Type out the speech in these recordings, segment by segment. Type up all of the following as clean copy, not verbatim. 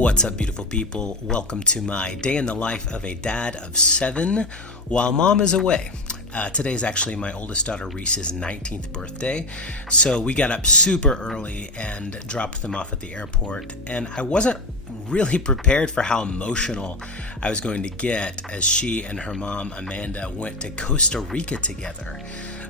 What's up, beautiful people? Welcome to my day in the life of a dad of 7 while mom is away. Today is actually my oldest daughter Reese's 19th birthday, so we got up super early and dropped them off at the airport, and I wasn't really prepared for how emotional I was going to get as she and her mom Amanda went to Costa Rica together.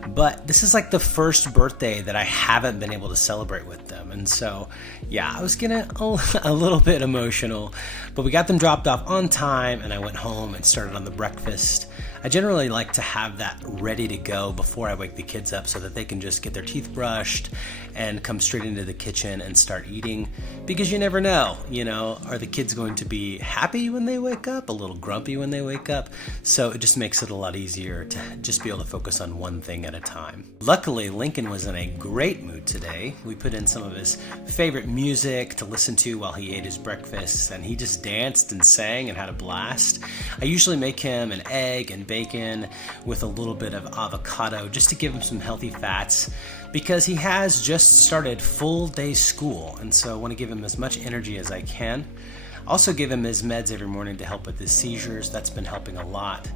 But this is like the first birthday that I haven't been able to celebrate with them. And so, yeah, I was getting a little bit emotional. But we got them dropped off on time, and I went home and started on the breakfast. I generally like to have that ready to go before I wake the kids up so that they can just get their teeth brushed and come straight into the kitchen and start eating. Because you never know, are the kids going to be happy when they wake up, a little grumpy when they wake up? So it just makes it a lot easier to just be able to focus on one thing at a time. Luckily, Lincoln was in a great mood today. We put in some of his favorite music to listen to while he ate his breakfast, and he just danced and sang and had a blast. I usually make him an egg and bacon with a little bit of avocado just to give him some healthy fats, because he has just started full day school, and so I want to give him as much energy as I can. Also give him his meds every morning to help with his seizures. That's been helping a lot.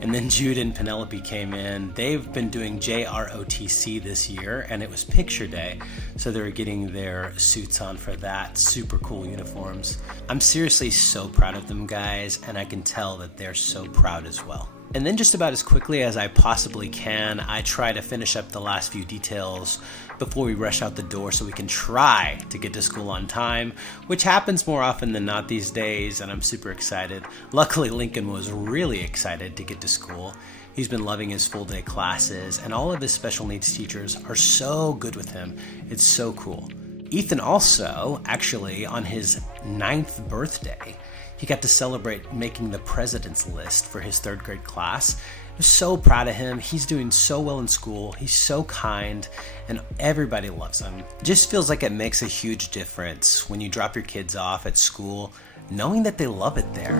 And then Jude and Penelope came in. They've been doing JROTC this year, and it was picture day, so they were getting their suits on for that. Super cool uniforms. I'm seriously so proud of them, guys, and I can tell that they're so proud as well. And then just about as quickly as I possibly can, I try to finish up the last few details before we rush out the door so we can try to get to school on time, which happens more often than not these days, and I'm super excited. Luckily, Lincoln was really excited to get to school. He's been loving his full day classes, and all of his special needs teachers are so good with him. It's so cool. Ethan also, actually, on his 9th birthday, he got to celebrate making the president's list for his 3rd grade class. I'm so proud of him. He's doing so well in school. He's so kind, and everybody loves him. It just feels like it makes a huge difference when you drop your kids off at school, knowing that they love it there.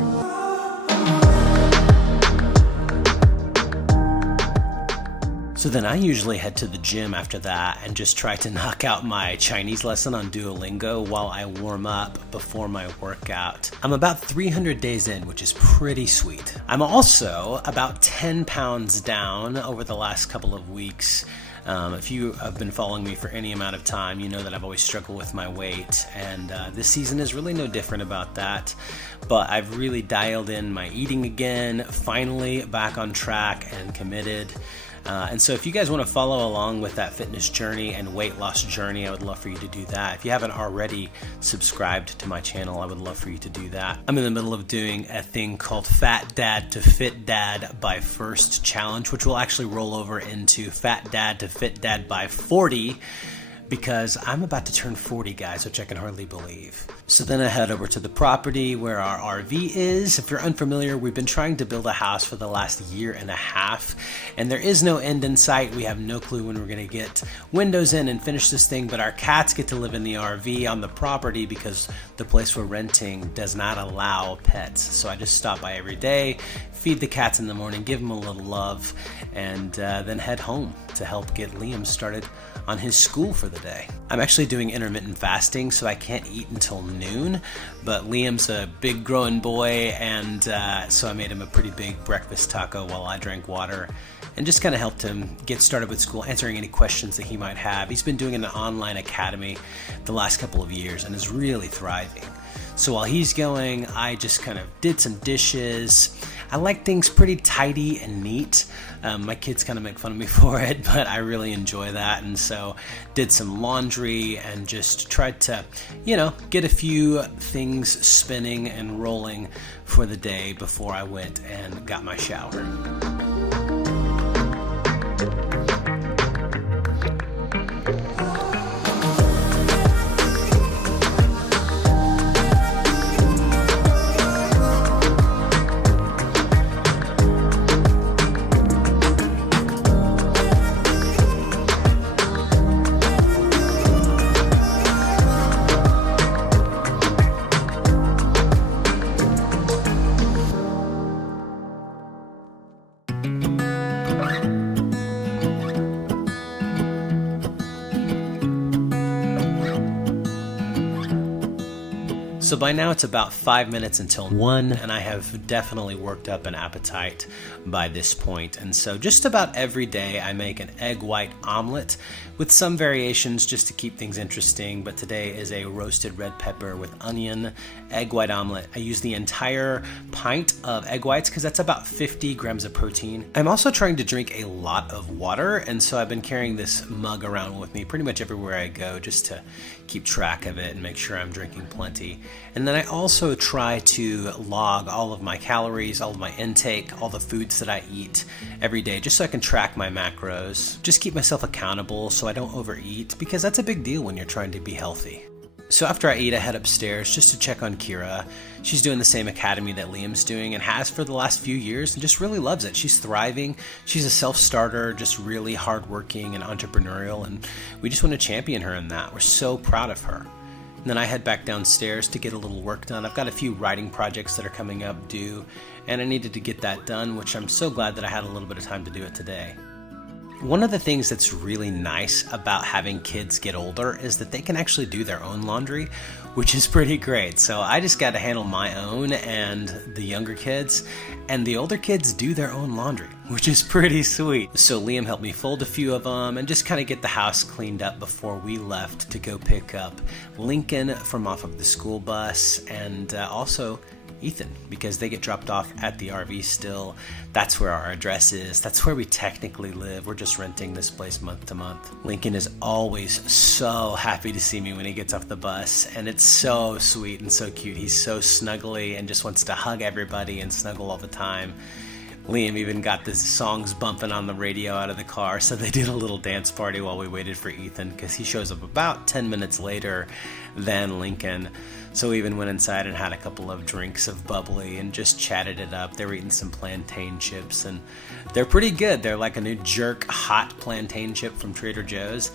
So then I usually head to the gym after that and just try to knock out my Chinese lesson on Duolingo while I warm up before my workout. I'm about 300 days in, which is pretty sweet. I'm also about 10 pounds down over the last couple of weeks. If you have been following me for any amount of time, you know that I've always struggled with my weight, and this season is really no different about that. But I've really dialed in my eating again, finally back on track and committed. And so if you guys want to follow along with that fitness journey and weight loss journey, I would love for you to do that. If you haven't already subscribed to my channel, I would love for you to do that. I'm in the middle of doing a thing called Fat Dad to Fit Dad by First Challenge, which will actually roll over into Fat Dad to Fit Dad by 40, because I'm about to turn 40, guys, which I can hardly believe. So then I head over to the property where our RV is. If you're unfamiliar, we've been trying to build a house for the last year and a half, and there is no end in sight. We have no clue when we're going to get windows in and finish this thing, but our cats get to live in the RV on the property because the place we're renting does not allow pets. So I just stop by every day, feed the cats in the morning, give them a little love, and then head home to help get Liam started on his school for the day. I'm actually doing intermittent fasting, so I can't eat until noon, but Liam's a big growing boy, and so I made him a pretty big breakfast taco while I drank water and just kind of helped him get started with school, answering any questions that he might have. He's been doing an online academy the last couple of years and is really thriving. So while he's going, I just kind of did some dishes. I like things pretty tidy and neat. My kids kind of make fun of me for it, but I really enjoy that. And so did some laundry and just tried to, get a few things spinning and rolling for the day before I went and got my shower. So by now it's about 5 minutes until 1, and I have definitely worked up an appetite by this point. And so just about every day I make an egg white omelet with some variations just to keep things interesting. But today is a roasted red pepper with onion egg white omelet. I use the entire pint of egg whites because that's about 50 grams of protein. I'm also trying to drink a lot of water, and so I've been carrying this mug around with me pretty much everywhere I go just to keep track of it and make sure I'm drinking plenty. And then I also try to log all of my calories, all of my intake, all the foods that I eat every day, just so I can track my macros, just keep myself accountable so I don't overeat, because that's a big deal when you're trying to be healthy. So after I eat, I head upstairs just to check on Kira. She's doing the same academy that Liam's doing and has for the last few years, and just really loves it. She's thriving. She's a self-starter, just really hardworking and entrepreneurial, and we just want to champion her in that. We're so proud of her. And then I head back downstairs to get a little work done. I've got a few writing projects that are coming up due, and I needed to get that done, which I'm so glad that I had a little bit of time to do it today. One of the things that's really nice about having kids get older is that they can actually do their own laundry, which is pretty great. So I just got to handle my own and the younger kids, and the older kids do their own laundry, which is pretty sweet. So Liam helped me fold a few of them and just kind of get the house cleaned up before we left to go pick up Lincoln from off of the school bus, and also Ethan, because they get dropped off at the RV still. That's where our address is. That's where we technically live. We're just renting this place month to month. Lincoln is always so happy to see me when he gets off the bus, and it's so sweet and so cute. He's so snuggly and just wants to hug everybody and snuggle all the time. Liam even got the songs bumping on the radio out of the car, so they did a little dance party while we waited for Ethan, because he shows up about 10 minutes later than Lincoln. So we even went inside and had a couple of drinks of bubbly and just chatted it up. They were eating some plantain chips, and they're pretty good. They're like a new jerk hot plantain chip from Trader Joe's,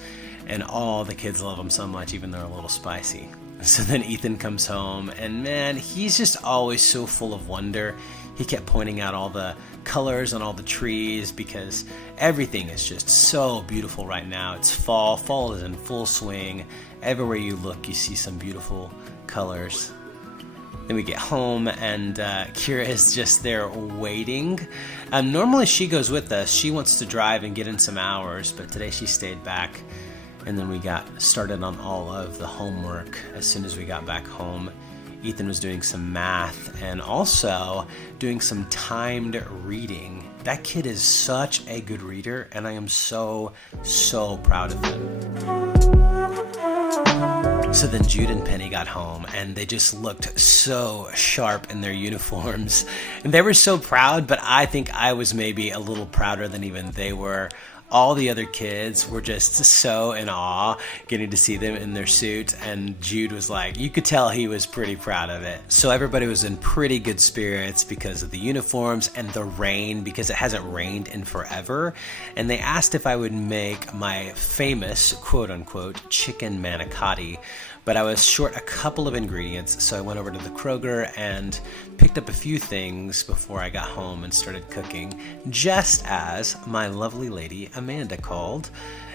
and all the kids love them so much, even though they're a little spicy. So then Ethan comes home, and man, he's just always so full of wonder. He kept pointing out all the colors on all the trees, because everything is just so beautiful right now. It's fall. Fall is in full swing. Everywhere you look, you see some beautiful colors. Then we get home, and Kira is just there waiting. Normally she goes with us. She wants to drive and get in some hours, but today she stayed back. And then we got started on all of the homework as soon as we got back home. Ethan was doing some math and also doing some timed reading. That kid is such a good reader, and I am so proud of him. So then Jude and Penny got home, and they just looked so sharp in their uniforms. And they were so proud, but I think I was maybe a little prouder than even they were. All the other kids were just so in awe getting to see them in their suit, and Jude was like, you could tell he was pretty proud of it. So everybody was in pretty good spirits because of the uniforms and the rain, because it hasn't rained in forever. And they asked if I would make my famous quote-unquote chicken manicotti, but I was short a couple of ingredients, so I went over to the Kroger and picked up a few things before I got home and started cooking, just as my lovely lady Amanda called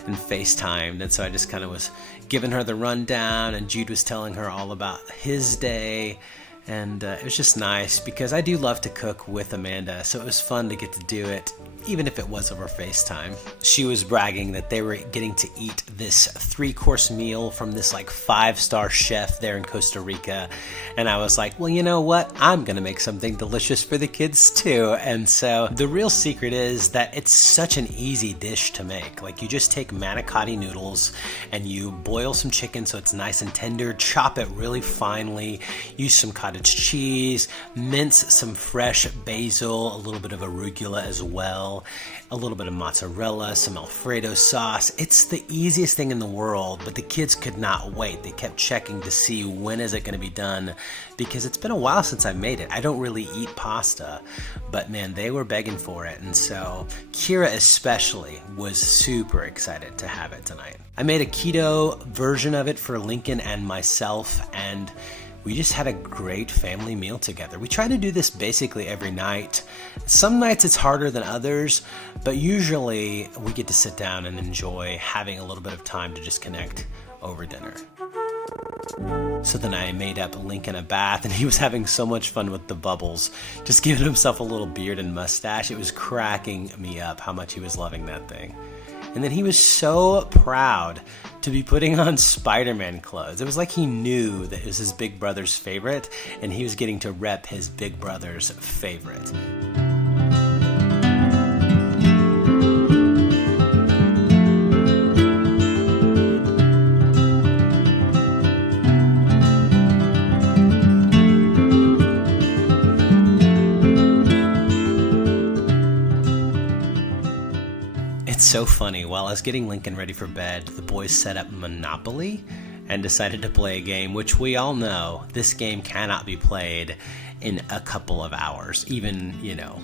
and FaceTimed. And so I just kind of was giving her the rundown, and Jude was telling her all about his day. And it was just nice, because I do love to cook with Amanda, so it was fun to get to do it, even if it was over FaceTime. She was bragging that they were getting to eat this 3-course meal from this like 5-star chef there in Costa Rica. And I was like, well, you know what? I'm going to make something delicious for the kids too. And so the real secret is that it's such an easy dish to make. Like, you just take manicotti noodles and you boil some chicken so it's nice and tender, chop it really finely, use some cottage cheese, mince some fresh basil, a little bit of arugula as well, a little bit of mozzarella, some Alfredo sauce. It's the easiest thing in the world, but the kids could not wait. They kept checking to see when is it going to be done, because it's been a while since I made it. I don't really eat pasta, but man, they were begging for it. And so Kira especially was super excited to have it tonight. I made a keto version of it for Lincoln and myself, and we just had a great family meal together. We try to do this basically every night. Some nights it's harder than others, but usually we get to sit down and enjoy having a little bit of time to just connect over dinner. So then I made up Lincoln a bath, and he was having so much fun with the bubbles, just giving himself a little beard and mustache. It was cracking me up how much he was loving that thing. And then he was so proud to be putting on Spider-Man clothes. It was like he knew that it was his big brother's favorite, and he was getting to rep his big brother's favorite. It's so funny. While I was getting Lincoln ready for bed, the boys set up Monopoly and decided to play a game, which we all know this game cannot be played in a couple of hours. Even,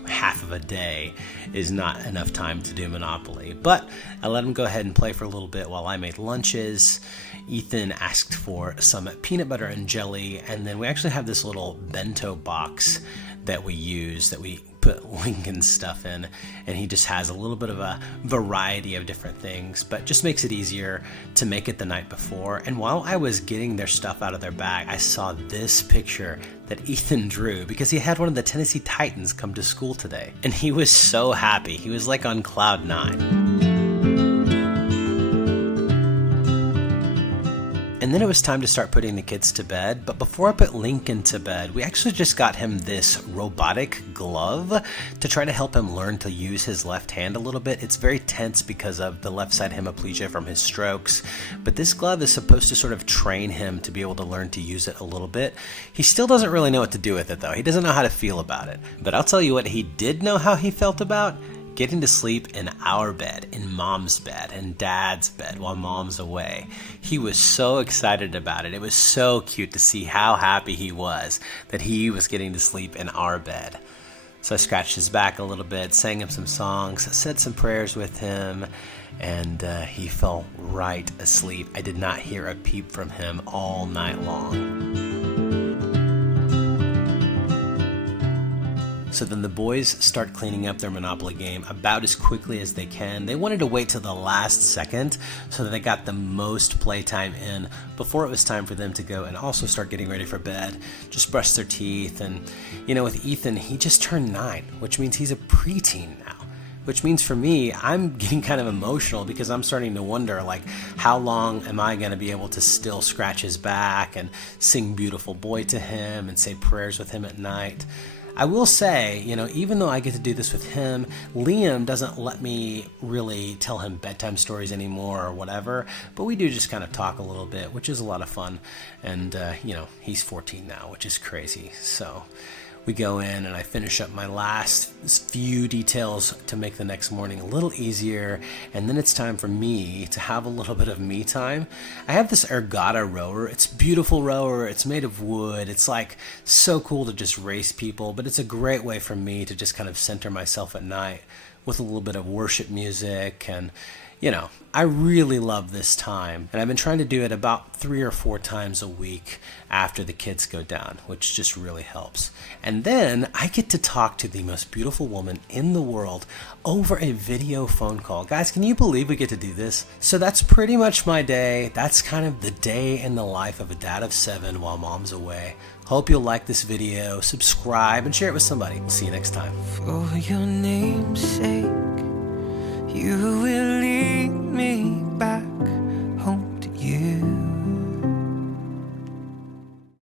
half of a day is not enough time to do Monopoly. But I let them go ahead and play for a little bit while I made lunches. Ethan asked for some peanut butter and jelly, and then we actually have this little bento box that we use, that we put Lincoln's stuff in, and he just has a little bit of a variety of different things, but just makes it easier to make it the night before. And while I was getting their stuff out of their bag, I saw this picture that Ethan drew because he had one of the Tennessee Titans come to school today, and he was so happy. He was like on cloud nine. And then it was time to start putting the kids to bed. But before I put Lincoln to bed, we actually just got him this robotic glove to try to help him learn to use his left hand a little bit. It's very tense because of the left side hemiplegia from his strokes. But this glove is supposed to sort of train him to be able to learn to use it a little bit. He still doesn't really know what to do with it, though. He doesn't know how to feel about it. But I'll tell you what he did know how he felt about: getting to sleep in our bed, in Mom's bed, and Dad's bed while Mom's away. He was so excited about it. It was so cute to see how happy he was that he was getting to sleep in our bed. So I scratched his back a little bit, sang him some songs, said some prayers with him, and he fell right asleep. I did not hear a peep from him all night long. So then the boys start cleaning up their Monopoly game about as quickly as they can. They wanted to wait till the last second so that they got the most playtime in before it was time for them to go and also start getting ready for bed, just brush their teeth. And, with Ethan, he just turned 9, which means he's a preteen now. Which means for me, I'm getting kind of emotional because I'm starting to wonder, how long am I going to be able to still scratch his back and sing Beautiful Boy to him and say prayers with him at night? I will say, even though I get to do this with him, Liam doesn't let me really tell him bedtime stories anymore or whatever, but we do just kind of talk a little bit, which is a lot of fun. And, he's 14 now, which is crazy. So we go in and I finish up my last few details to make the next morning a little easier, and then it's time for me to have a little bit of me time. I have this Ergata rower. It's a beautiful rower. It's made of wood. It's so cool to just race people, but it's a great way for me to just kind of center myself at night with a little bit of worship music. And I really love this time, and I've been trying to do it about 3 or 4 times a week after the kids go down, which just really helps. And then I get to talk to the most beautiful woman in the world over a video phone call. Guys, can you believe we get to do this? So that's pretty much my day. That's kind of the day in the life of a dad of 7 while Mom's away. Hope you'll like this video, subscribe, and share it with somebody. We'll see you next time. For your name's sake, you will lead me back